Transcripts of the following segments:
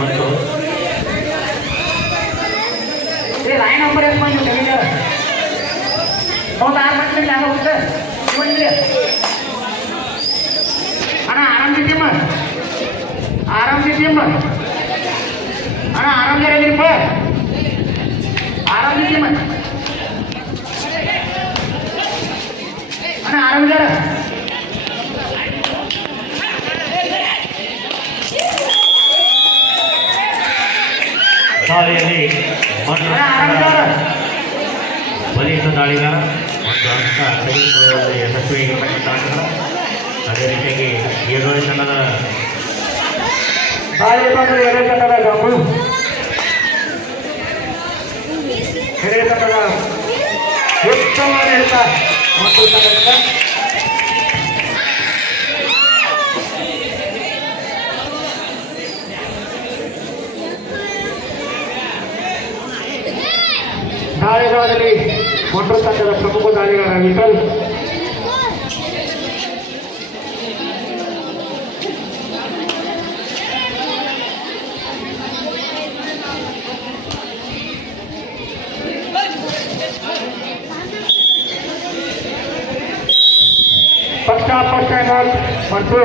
ಮತ್ತು line number एक पाँच उठेंगे बहुत आर मत में क्या होता है समझ लिया अना आराम से टीम अना आराम से रहेगी पर आराम से टीम अना आराम से ದಾಳಿಯಲ್ಲಿ ಬಲಿಷ್ಠ ದಾಳಿಗಾರ ಮತ್ತು ಅಂಕ ತೆಗೆದುಕೊಳ್ಳುವಲ್ಲಿ ಯಶಸ್ವಿಯಾಗಿರ್ತಕ್ಕಂಥ ಆಟಗಾರ. ಅದೇ ರೀತಿಯಾಗಿ ಏಳನೇ ತಂಡದ ದಾಳಿ ಬಂದರೆ ಎರಡನೇ ತಂಡದ ಗಂಗು ಎರಡನೇ ತಂಡದ ಉತ್ತಮವಾದ ಹಿಡಿತ ಮತ್ತು ತಂಡದಿಂದ ದಾಳಿಗಾರದಲ್ಲಿ ಮೊಂಡ್ರು ತಂಡದ ಪ್ರಮುಖ ದಾಳಿಗಾರ ವಿಠಲ್ ಫಸ್ಟ್ ಟೈಮ್ ಔಟ್ ಮಂಟು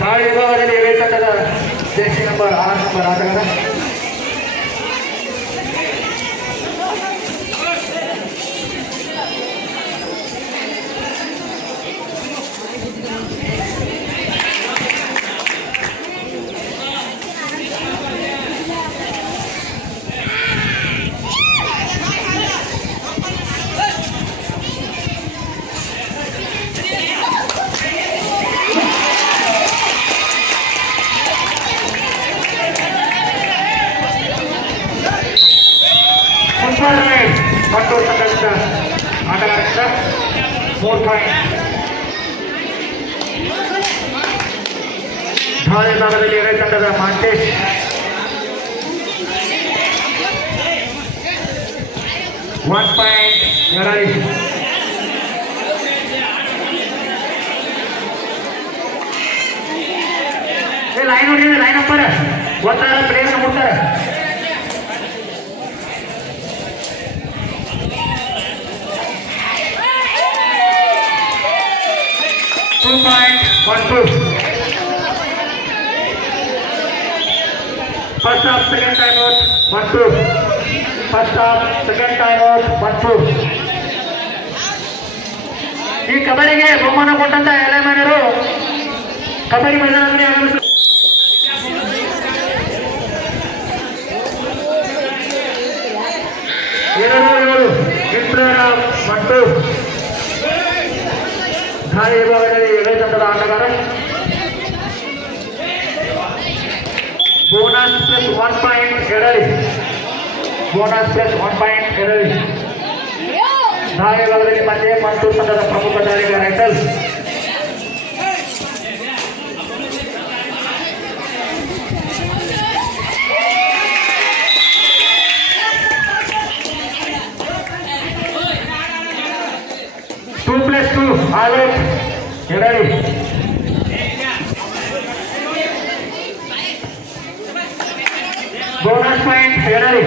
ದಾಳಿ ವಿಭಾಗದಲ್ಲಿ ಏಳನೇ ತಂಡದ ಜೆರ್ಸಿ ನಂಬರ್ 6 ಆಟಗಾರ ಮತ್ತು ತಂಡದ ಆಟಗಾರ 4 ಪಾಯಿಂಟ್. ದಾಳಿ ಭಾಗದಲ್ಲಿ ಎರಡನೇ ತಂಡದ ಮಾಂಟೇಶ್ $1 ಪಾಯಿಂಟ್. ಲೈನ್ ನೋಡಿದ್ರೆ ಲೈನ್ ನಂಬರ್ ಒಂದಾರ ಪ್ಲೇಯರ್ ಮುಟ್ಟಾರ First half, second time out, 1-2. First half, second time out, 1-2. ಈ ಕಬಡ್ಡಿಗೆ ಬಹುಮಾನ ಕೊಟ್ಟಂತ ಎಲ್ಲ ಮನೆಯರು ಕಬಡ್ಡಿ ಮೈದಾನದಲ್ಲಿ ಆಗಮಿಸ ದಾಳಿ ವಿಭಾಗದಲ್ಲಿ ಎರಡನೇ ತಂಡದ ಆಟಗಾರ ಬೋನಸ್ ಪ್ಲಸ್ 1 ಪಾಯಿಂಟ್ ಎಡಲಿ ಬೋನಸ್ ಪ್ಲಸ್ 1 ಪಾಯಿಂಟ್ ಎಡಲಿ ದಾಳಿ ವಿಭಾಗದಲ್ಲಿ ಮತ್ತೆ ಮಂಟು ತಂಡದ ಪ್ರಮುಖ ದಾಳಿಗಾರ ರೈಟಲ್ +2 ಆಲೋಟ್ ಎಡಲಿ ಬೋನಸ್ ಪಾಯಿಂಟ್ ಎಡಲಿ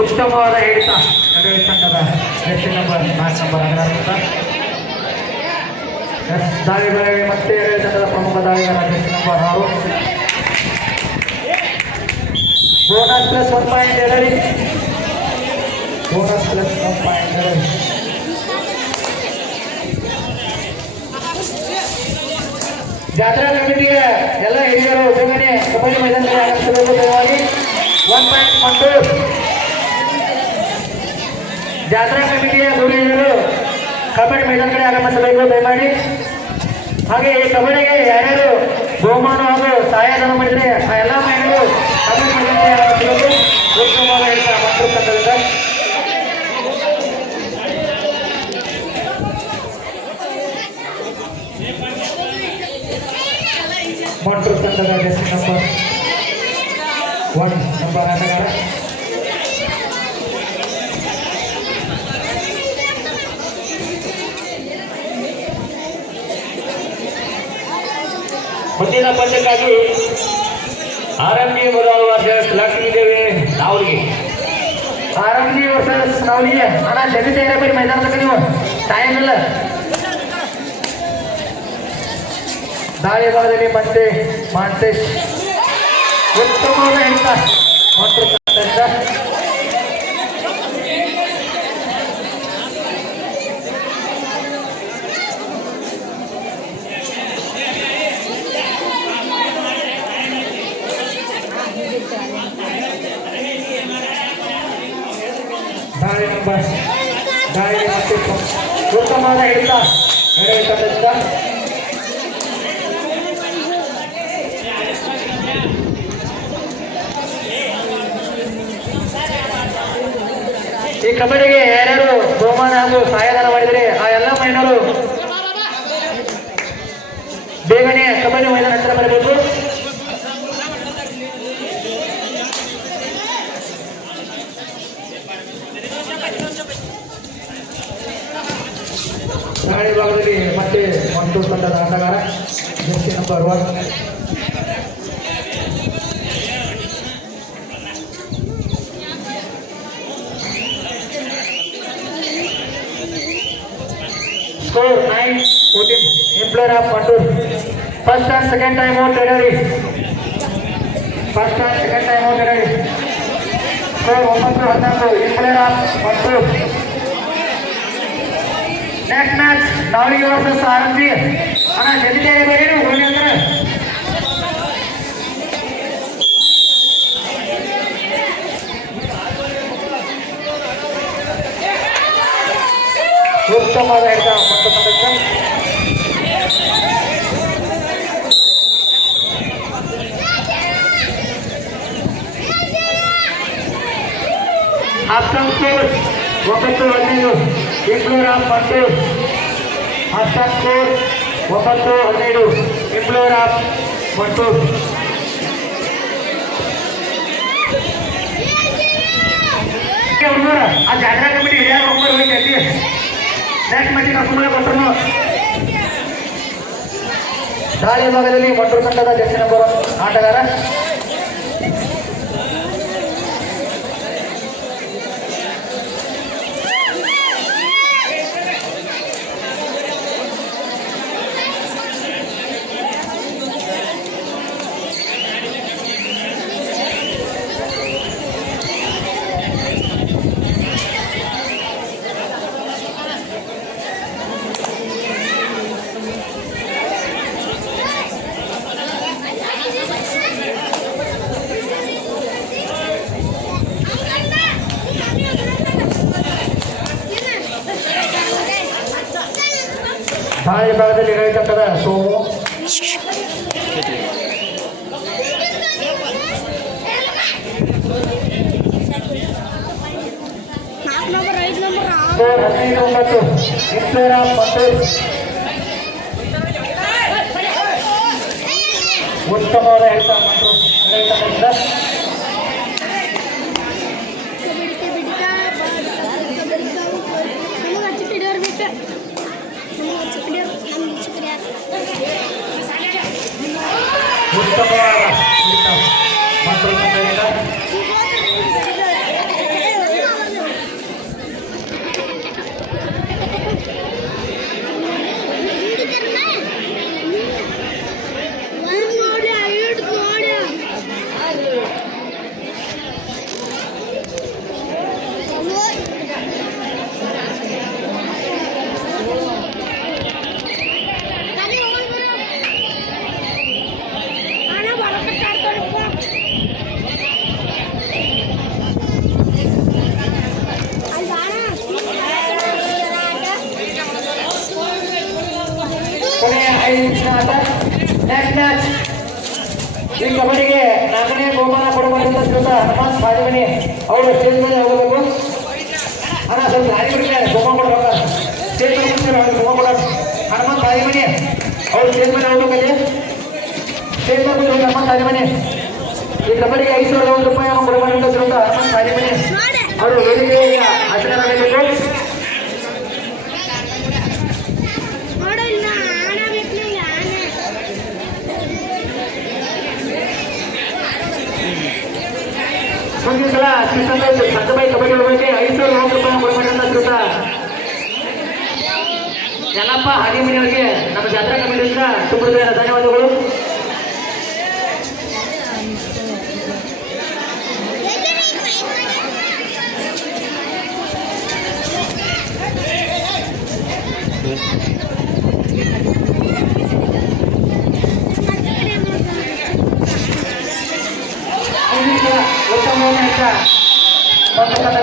ಉತ್ತಮವಾದ ಹಿಡಿತ ಎರಡನೇ ತಂಡದ ಜೆರ್ಸಿ ನಂಬರ್ 4 ದಾಳಿ ಬೆಳಗ್ಗೆ ಮತ್ತೆ ಎರಡನೇ ತಂಡದ ಪ್ರಮುಖ ದಾಳಿಗಾರ jersey number 6 bonus plus 1 point ಎಡಲಿ ಬೋನಸ್ ಪ್ಲಸ್ 1 ಪಾಯಿಂಟ್ ಎಡಲಿ ಜಾತ್ರಾ ಕಮಿಟಿಯ ಎಲ್ಲ ಹಿರಿಯರು ಬೇಗನೆ ಕಬಡ್ಡಿ ಮೈದಾನದಲ್ಲಿ ಆಗಮಿಸಬೇಕು ದಯವಾಗಿ 1 ಪಾಯಿಂಟ್ ಮಂಟು ಜಾತ್ರಾ ಕಮಿಟಿಯ ಗುರಿಯರು ಕಬಡ್ಡಿ ಮೈದಾನ ಕಡೆ ಆಗಮಿಸಬೇಕು ದಯಮಾಡಿ. ಹಾಗೆ ಈ ಕಬಡ್ಡಿಗೆ ಯಾರ್ಯಾರು ಬಹುಮಾನ ಹಾಗೂ ಸಹಾಯಧನ ಮಾಡಿದರೆ ಆ ಎಲ್ಲ ಮಹಿಳೆಯರು ಕಬಡ್ಡಿ ಮೈದಾನಕ್ಕೆ ಆಗಮಿಸಬೇಕು. ಉತ್ತಮವಾದ ಹಿಡಿತ ಮಂಟೂರ್ ತಂಡದಿಂದ. ಮಂಟೂರ್ ತಂಡದ ಜೆರ್ಸಿ ನಂಬರ್ 1 ನಂಬರ್ ಆಟಗಾರ ಮುಂದಿನ ಪಂದ್ಯಕ್ಕಾಗಿ ಆರಂಭಿ ಮೊದಲು ವರ್ಸಸ್ ಲಕ್ಷ್ಮೀದೇವಿ ನಾವಲಿಗೆ. ಆರಂಭಿ ವರ್ಸಸ್ ನಾವಲಿಗೆ. ಅಣ್ಣ ಜಲ್ದಿ ತಯಾರಿ ಮೈದಾನದಾಗ ನೀವು, ಟೈಮ್ ಇಲ್ಲ. ದಾಳಿ ಭಾಗದಲ್ಲಿ ಮತ್ತೆ ಮಾಂತೇಶ್ ಉತ್ತಮವಾದ ಹಿಡಿತ ಮಂಟೂರ್ ತಂಡದಿಂದ. ದಾಳಿ ಮತ್ತೆ ಉತ್ತಮವಾದ ಹಿಡಿತ ಎಡಗೈ ತಂಡದಿಂದ. ಈ ಕಬಡ್ಡಿಗೆ ಯಾರ್ಯಾರು ಬಹುಮಾನ ಹಾಗೂ ಸಹಾಯಧನ ಮಾಡಿದರೆ ಆ ಎಲ್ಲ ಮಹಿಳೆಯರು ಬೇಗನೆ ಕಬಡ್ಡಿ ಮೈದಾನ ಹತ್ತಿರ ಬರಬೇಕು. ದಾಳಿ ಭಾಗದಲ್ಲಿ ಮತ್ತೆ ಮಂಟೂರ್ ತಂಡದ ಆಟಗಾರ Jersey number 1. Score 9-14 in favor of Mantur. First and second time out ready. First and second time out ready. Score 9-14 in favor of Mantur. Next match Navli versus RMG. Ana jaldi tayari bari na holi andre. ಉತ್ತಮವಾದ ಹಿಡಿತ ಮಂಟೂರ್ ತಂಡದಿಂದ. Half score 9-15 in favor of Mantur. Half score 9-15 in favor of Mantur. ಆ ಜಾತ್ರಾ committee ಹಿರಿಯರು ಒಬ್ಬರು ಹೋಗಿ next ಮ್ಯಾಚಿಗೆ ಕರ್ಕೊಂಡು ಕೊಟ್ಟರು. ದಾಳಿ ಭಾಗದಲ್ಲಿ ಮಂಟೂರ್ ತಂಡದ ಜೆರ್ಸಿ ನಂಬರ್ 1 ಆಟಗಾರ ದಾಳಿ ಭಾಗದಲ್ಲಿ ರೈತ ತಂಡದ Somu score 15-9 in favor of Mantur. ಉತ್ತಮವಾದ ಹಿಡಿತ ಮಂಟೂರ್ ರೈತ ತಂಡದಿಂದ. ಉತ್ತಮವಾದ ಹಿಡಿತ ಮಂಟೂರ್ ತಂಡದಿಂದ. ಕೊನೆಯ 5 ನಿಮಿಷ ಆಟ. Next match. ಈ ಕಬಡ್ಡಿಗೆ 4ನೇ ಬಹುಮಾನ ಕೊಡಬಾರದು ಶ್ರೀಯುತ ಹನುಮಂತ್ ಬಾದಿಮನಿ ಅವರು ಸ್ಟೇಜ್ ಮೇಲೆ ಹೋಗಬೇಕು. ಅಣ್ಣ ಸ್ವಲ್ಪ ದಾರಿ ಬಿಡ್ತಾರೆ, ಬಹುಮಾನ ಕೊಡಬೇಕು. ಸ್ಟೇಜ್ ಮೇಲೆ ಬಹುಮಾನ ಕೊಡೋದು. ಹನುಮಂತ್ ಬಾದಿಮನಿ ಅವರು ಸ್ಟೇಜ್ ಮೇಲೆ ಹೋಗಬೇಕಲ್ಲಿ. ಸ್ಟೇಜ್ ಮೇಲೆ ಹೋಗಿ ಹನುಮಂತ್ ಬಾದಿಮನಿ. ಈ ಕಬಡ್ಡಿಗೆ 5,000 ರೂಪಾಯಿ ಕೊಡಬಾರದು ಶ್ರೀಯುತ ಹನುಮಂತ್ ಬಾದಿಮನಿ ಅವರು ವೇದಿಕೆಗೆ ಹಾಜರಾಗಬೇಕು. ಮುಂದಿನ ಸಲ ಸಂತಬಾಯಿ ಕಬಡ್ಡಿ ಹೋಗೋಕೆ 5,000 ರೂಪಾಯಿ ಕೊಡಬೇಕಂತ ಶ್ರೀಯುತ ಯಲ್ಲಪ್ಪ ಹಾದಿಮನಿ ಅವರಿಗೆ ನಮ್ಮ ಜಾತ್ರಾ ಕಮಿಟಿಯಿಂದ ತುಂಬ ಧನ್ಯವಾದಗಳು. ಉತ್ತಮವಾದ ಆಟ ಬರ್ತಕ್ಕಂಥ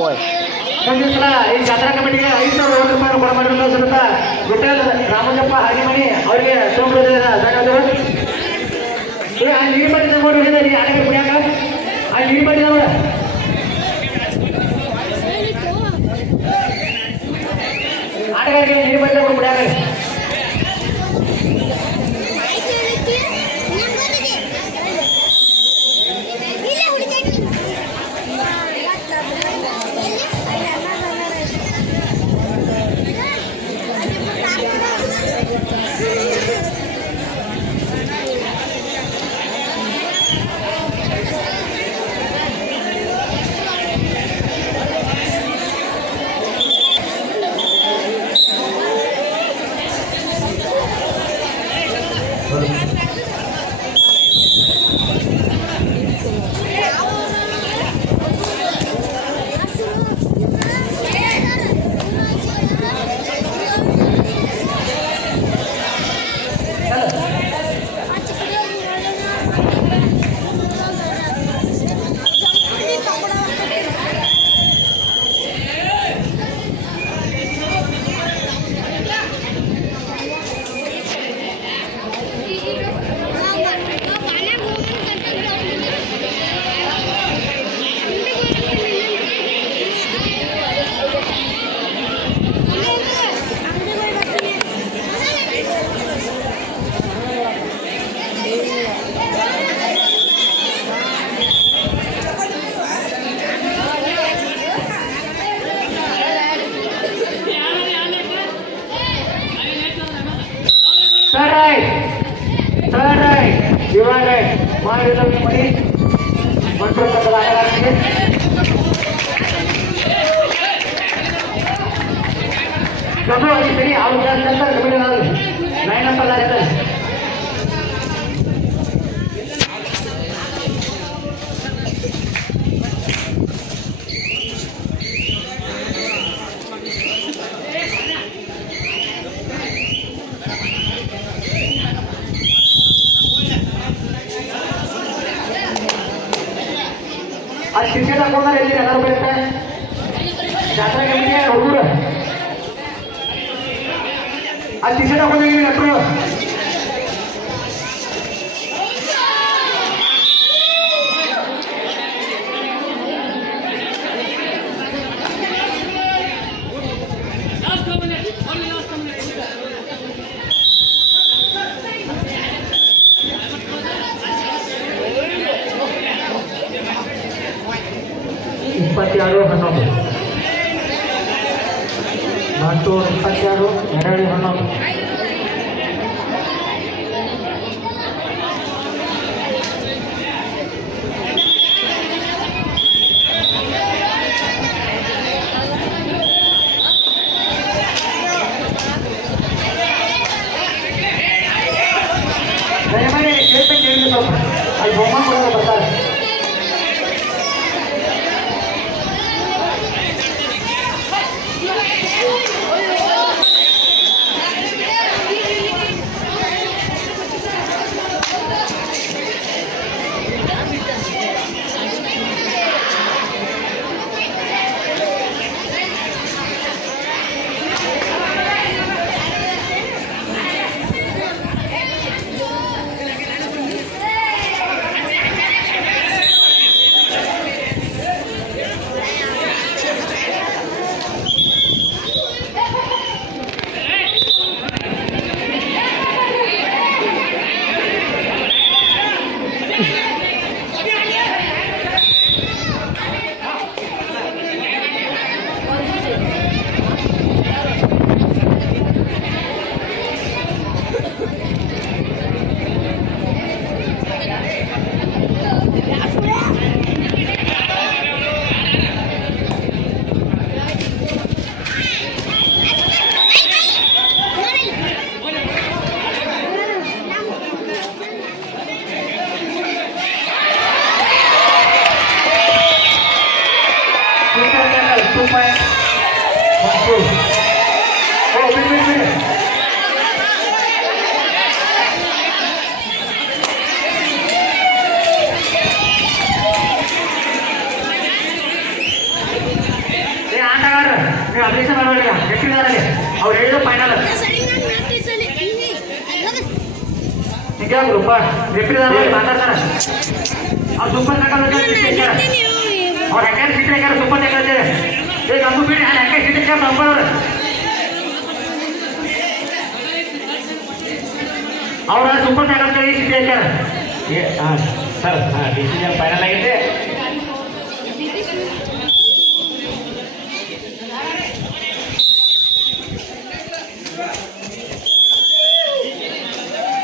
ಬಾಯ್ ಮುಂದಿನ ಸಲ ಈ ಜಾತ್ರಾ ಕಮಿಟಿಗೆ 5,000 ರೂಪಾಯಿ ಕೊಡಬಾರದು ಶ್ರೀಯುತ ವಿಠಲ್ ರಾಮಜಪ್ಪ ಹಾದಿಮನಿ ಅವರಿಗೆ ತುಂಬ ಧನ್ಯವಾದಗಳು. ಅಲ್ಲಿ ನೀರು ಮಾಡಿದ ನೋಡಿ ಆನೆಗೆ ಕುಡಿಯಾಕ ಅಲ್ಲಿ ನೀರು ಮಾಡಿದ ನೋಡ ಆಟಗಾರಿಗೆ ನೀರು ಮಾಡಿದ ಕುಡಿಯಾಕ ಇವಾಗ ಮಾಡಿದ ಮನಿ ಮಾಡ್ಕೊಳ್ತಕ್ಕಂಥ ಆಟಗಾರರಿಗೆ ಸರಿ ಅವ್ರ ಲೈನ್ ಅಪ್ ಅಲ್ಲ ಅಲ್ಲಿ ಕ್ರಿಕೆಟ್ ಹಾಕೊಂಡ್ರೆ ಎಲ್ಲಿ ಎಲ್ಲರೂ ಬರುತ್ತೆ ಜಾತ್ರೆ ಕಮಿಟಿ ಹುಡುಗರು ಅಲ್ಲಿ ಕ್ರಿಕೆಟ್ ಹಾಕೊಂಡೋಗಿ ನಟರು ಇಪ್ಪತ್ತೆರಡು 11 ನಾಟು 22 11 ದಯಮಾಡಿ ಸ್ಟೇಟ್ಮೆಂಟ್ ಹೇಳಿ ಸ್ವಲ್ಪ ಅಲ್ಲಿ ಬಹುಮಾನ ಕೊಡೋದು ಬರ್ತಾರೆ 2 ಪಾಯಿಂಟ್. ಓ ಬಿಡಿ. ಆಟಗಾರ ನೀವು ಅಬ್ಜೆಕ್ಷನ್ ಮಾಡಬೇಡಿ, ಎಷ್ಟಿದ್ದಾರೆ ಅವ್ರು ಹೇಳಿದ ಫೈನಲ್ ಹಿಂಗ್ಯಾಗ್ರಪ್ಪ ರೆಫ್ರಿದಾರ ಮಾತಾಡ್ತಾರ. ಅವ್ರು ಸೂಪರ್ ತಗೊಂಡು ಅವ್ರು ಹೆಂಗಾರು ಸಿಟ್ಟು ಹೆಂಗಾರು ಸೂಪರ್ ತಗೊಂಡಿದೆ ಈಗ ನಮಗೂ ಬಿಡಿ ಅಲ್ಲಿ ಹೆಂಗೆ ಸಿಟ್ಟಿಗೆ ನಂಬೋರು ಅವ್ರ ಸೂಪರ್ ತಗೊಂಡ್ತೀವಿ ಸಿಟ್ಟು ಹಾಕ್ಯಾರ. ಹಾಂ ಸರ್, ಡಿಸಿಷನ್ ಫೈನಲ್ ಆಗಿದೆ.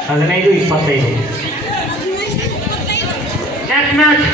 ಹದಿನೈದು 25 ನೆಕ್ಸ್ಟ್ ಮ್ಯಾಚ್